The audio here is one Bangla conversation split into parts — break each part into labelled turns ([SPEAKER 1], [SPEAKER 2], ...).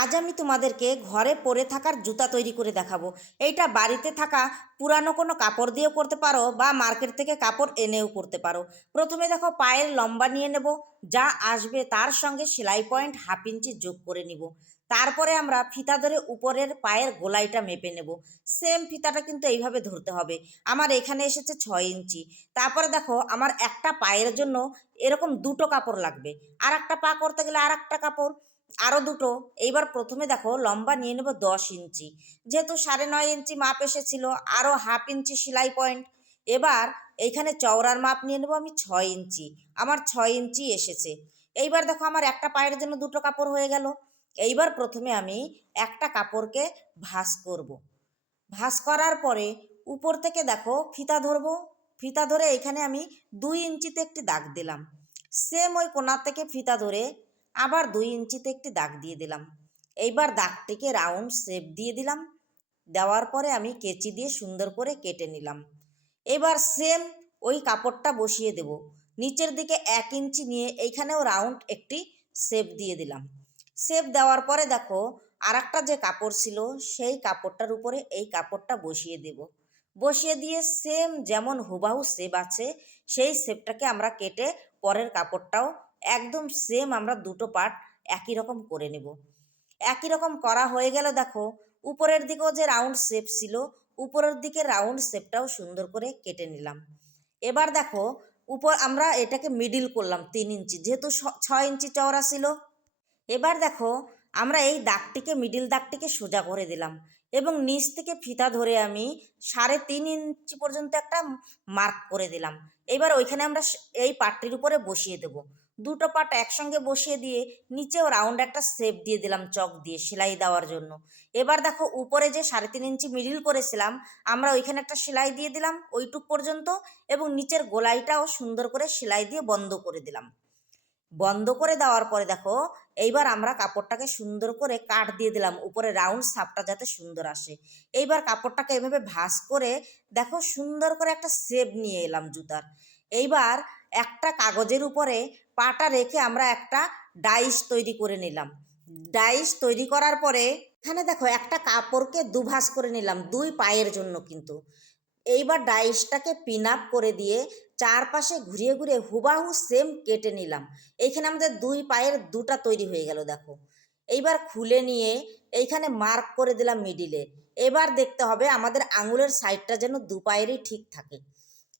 [SPEAKER 1] আজ আমি তোমাদেরকে ঘরে পরে থাকার জুতা তৈরি করে দেখাবো। এইটা বাড়িতে থাকা পুরানো কোনো কাপড় দিয়েও করতে পারো বা মার্কেট থেকে কাপড় এনেও করতে পারো। প্রথমে দেখো পায়ের লম্বা নিয়ে নেব, যা আসবে তার সঙ্গে সেলাই পয়েন্ট হাফ ইঞ্চি যোগ করে নিব। তারপরে আমরা ফিতা ধরে উপরের পায়ের গোলাইটা মেপে নেব। সেম ফিতাটা কিন্তু এইভাবে ধরতে হবে। আমার এখানে এসেছে ছয় ইঞ্চি। তারপরে দেখো আমার একটা পায়ের জন্য এরকম দুটো কাপড় লাগবে। আর একটা পা করতে গেলে আর একটা কাপড়। আরও দুটো। এইবার প্রথমে দেখো লম্বা নিয়ে নেব দশ ইঞ্চি। যেহেতু সাড়ে নয় ইঞ্চি মাপ এসেছিল আরও হাফ ইঞ্চি সেলাই পয়েন্ট। এবার এইখানে চওড়ার মাপ নিয়ে নেব আমি ছয় ইঞ্চি। আমার ছয় ইঞ্চি এসেছে। এইবার দেখো আমার একটা পায়ের জন্য দুটো কাপড় হয়ে গেল। এইবার প্রথমে আমি একটা কাপড়কে ভাঁজ করব। ভাস করার পরে উপর থেকে দেখো ফিতা ধরবো। ফিতা ধরে এখানে আমি দুই ইঞ্চিতে একটি দাগ দিলাম। সেম ওই কোনার থেকে ফিতা ধরে আবার দুই ইঞ্চিতে একটি দাগ দিয়ে দিলাম। এইবার দাগটিকে রাউন্ড শেপ দিয়ে দিলাম। দেওয়ার পরে আমি কেচি দিয়ে সুন্দর করে কেটে নিলাম। এবার সেম ওই কাপড়টা বসিয়ে দেব। নিচের দিকে এক ইঞ্চি নিয়ে এইখানেও রাউন্ড একটি শেপ দিয়ে দিলাম। শেপ দেওয়ার পরে দেখো আর যে কাপড় ছিল, সেই কাপড়টার উপরে এই কাপড়টা বসিয়ে দেব। বসিয়ে দিয়ে সেম যেমন হুবাহু শেপ আছে, সেই শেপটাকে আমরা কেটে পরের কাপড়টাও একদম সেম আমরা দুটো পার্ট একই রকম করে নেব। একই রকম করা হয়ে গেল দেখো, উপরের দিকেও যে রাউন্ড শেপ ছিল, উপরের দিকে রাউন্ড শেপটাও সুন্দর করে কেটে নিলাম। এবার দেখো, উপর আমরা এটাকে মিডিল করলাম তিন ইঞ্চি, যেহেতু ছয় ইঞ্চি চওড়া ছিল। এবার দেখো, আমরা এই দাগটিকে মিডিল দাগটিকে সোজা করে দিলাম এবং নিচ থেকে ফিতা ধরে আমি সাড়ে তিন ইঞ্চি পর্যন্ত একটা মার্ক করে দিলাম। এবার ওইখানে আমরা এই পাটটির উপরে বসিয়ে দেব। দুটো পাট একসঙ্গে বসিয়ে দিয়ে নিচেও রাউন্ড একটা শেপ দিয়ে দিলাম, চক দিয়ে সেলাই দেওয়ার জন্য। এবার দেখো উপরে যে সাড়ে তিন ইঞ্চি মিডিল করেছিলাম, আমরা ওইখানে একটা সেলাই দিয়ে দিলাম ওইটুক পর্যন্ত এবং নিচের গোলাইটাও সুন্দর করে সেলাই দিয়ে বন্ধ করে দিলাম। বন্ধ করে দেওয়ার পরে দেখো, এইবার আমরা কাপড়টাকে সুন্দর করে কাট দিয়ে দিলাম, উপরে রাউন্ড সাপটা যাতে সুন্দর আসে। এইবার কাপড়টাকে এভাবে ভাঁজ করে দেখো সুন্দর করে একটা শেপ নিয়ে এলাম জুতার। এইবার একটা কাগজের উপরে পাটা রেখে আমরা একটা ডাইস তৈরি করে নিলাম। ডাইস তৈরি করার পরে এখানে দেখো একটা কাপড়কে দুভাঁজ করে নিলাম, দুই পায়ের জন্য কিন্তু। এইবার ডাইসটাকে পিন আপ করে দিয়ে চারপাশে ঘুরিয়ে ঘুরিয়ে হুবাহু সেম কেটে নিলাম। এইখানে আমাদের দুই পায়ের দুটা তৈরি হয়ে গেল দেখো। এইবার খুলে নিয়ে এইখানে মার্ক করে দিলাম মিডিলে এবার দেখতে হবে আমাদের আঙুলের সাইডটা যেন দু পায়েরই ঠিক থাকে।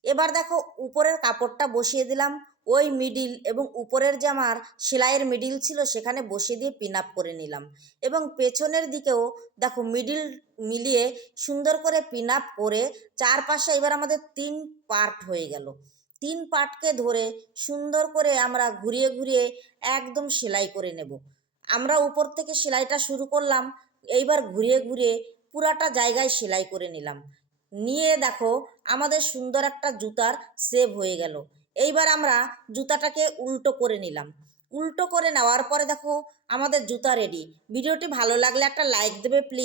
[SPEAKER 1] এবার দেখো উপরের কাপড়টা বসিয়ে দিলাম। ওই মিডিল এবং উপরের যে আমার সেলাইয়ের মিডিল ছিল সেখানে বসিয়ে দিয়ে পিন আপ করে নিলাম। এবং পেছনের দিকেও দেখো মিডিল মিলিয়ে সুন্দর করে পিন আপ করে চারপাশে এবার আমাদের তিন পার্ট হয়ে গেল। তিন পার্টকে ধরে সুন্দর করে আমরা ঘুরিয়ে ঘুরিয়ে একদম সেলাই করে নেব। আমরা উপর থেকে সেলাইটা শুরু করলাম, এইবার ঘুরিয়ে ঘুরিয়ে পুরাটা জায়গায় সেলাই করে নিলাম। নিয়ে দেখো আমাদের সুন্দর একটা জুতার সেভ হয়ে গেল। এইবার আমরা জুতাটাকে উল্টো করে নিলাম। উল্টো করে নেওয়ার পরে দেখো আমাদের জুতা রেডি ভিডিওটি ভালো লাগলে একটা লাইক দেবে প্লিজ